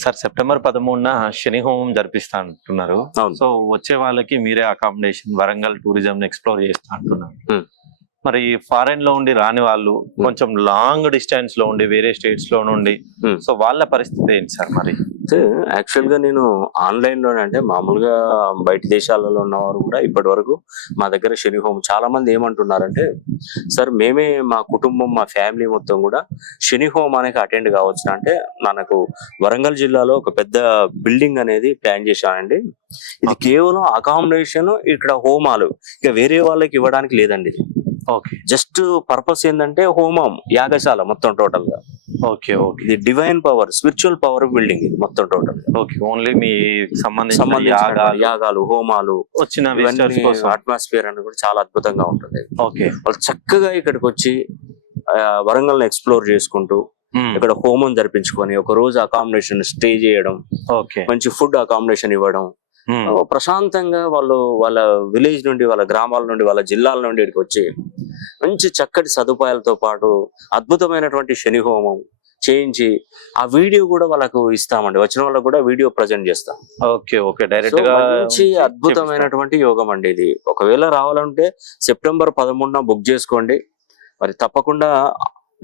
Sir September 13న శని హోమం జరిపిస్తా అంటున్నారు. అవును. సో వచ్చే వాళ్ళకి మీరే అకామిడేషన్ వరంగల్ టూరిజం ఎక్స్ప్లోర్ చేస్తా అంటున్నారు. మరి ఫారెన్ లో ఉండి రాని వాళ్ళు కొంచెం లాంగ్ డిస్టెన్స్ లో ఉండి వేరే స్టేట్స్ లో నుండి సో వాళ్ళ పరిస్థితి ఏంటి సార్? మరి యాక్చువల్ గా నేను ఆన్లైన్ లోనే, అంటే మామూలుగా బయట దేశాలలో ఉన్నవారు కూడా ఇప్పటి వరకు మా దగ్గర శని హోమం చాలా మంది ఏమంటున్నారంటే, సార్ మేమే మా కుటుంబం మా ఫ్యామిలీ మొత్తం కూడా శని హోమానికి అటెండ్ కావచ్చు అంటే, మనకు వరంగల్ జిల్లాలో ఒక పెద్ద బిల్డింగ్ అనేది ప్లాన్ చేశానండి. ఇది కేవలం అకామిడేషన్, ఇక్కడ హోమాలు, ఇక వేరే వాళ్ళకి ఇవ్వడానికి లేదండి. జస్ట్ పర్పస్ ఏంటంటే హోమం, యాగశాల మొత్తం టోటల్ గా. ఇది divine power, spiritual power building ఇది మొత్తం టోటల్. ఓన్లీ మీ సంబంధించిన యాగాలు, హోమాలు వచ్చిన అట్మాస్ఫియర్ అని కూడా చాలా అద్భుతంగా ఉంటుంది. వాళ్ళు చక్కగా ఇక్కడికి వచ్చి వరంగల్ ఎక్స్ప్లోర్ చేసుకుంటూ ఇక్కడ హోమం జరిపించుకొని ఒక రోజు అకామిడేషన్ స్టే చేయడం, మంచి ఫుడ్ అకామిడేషన్ ఇవ్వడం, ప్రశాంతంగా వాళ్ళు వాళ్ళ విలేజ్ నుండి, వాళ్ళ గ్రామాల నుండి, వాళ్ళ జిల్లాల నుండి ఇక్కడికి వచ్చి మంచి చక్కటి సదుపాయాలతో పాటు అద్భుతమైనటువంటి శని హోమం చేయించి ఆ వీడియో కూడా వాళ్ళకు ఇస్తామండి. వచ్చిన వాళ్ళకు కూడా వీడియో ప్రజెంట్ చేస్తాం. డైరెక్ట్ గా మంచి అద్భుతమైనటువంటి యోగం అండి ఇది. ఒకవేళ రావాలంటే సెప్టెంబర్ 13న బుక్ చేసుకోండి. మరి తప్పకుండా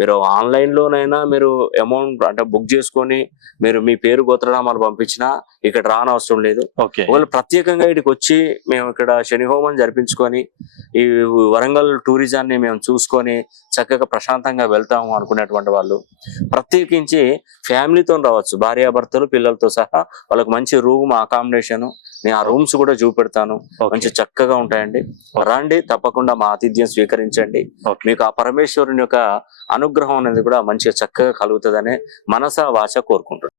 మీరు ఆన్లైన్ లోనైనా మీరు అమౌంట్ అంటే బుక్ చేసుకొని మీరు మీ పేరు గోత్రనామాలు పంపించినా ఇక్కడ రానవసరం లేదు. ఒకవేళ ప్రత్యేకంగా ఇక్కడికి వచ్చి మేము ఇక్కడ శని హోమం జరిపించుకొని ఈ వరంగల్ టూరిజాన్ని మేము చూసుకొని చక్కగా ప్రశాంతంగా వెళ్తాము అనుకునేటువంటి వాళ్ళు ప్రత్యేకించి ఫ్యామిలీతో రావచ్చు. భార్యాభర్తలు పిల్లలతో సహా వాళ్ళకి మంచి రూమ్ అకామిడేషన్, నేను ఆ రూమ్స్ కూడా చూపెడతాను. మంచి చక్కగా ఉంటాయండి. రండి, తప్పకుండా మా ఆతిథ్యం స్వీకరించండి. మీకు ఆ పరమేశ్వరుని యొక్క అనుగ్రహం అనేది కూడా మంచిగా చక్కగా కలుగుతుందనే మనసా వాచ కోరుకుంటున్నాను.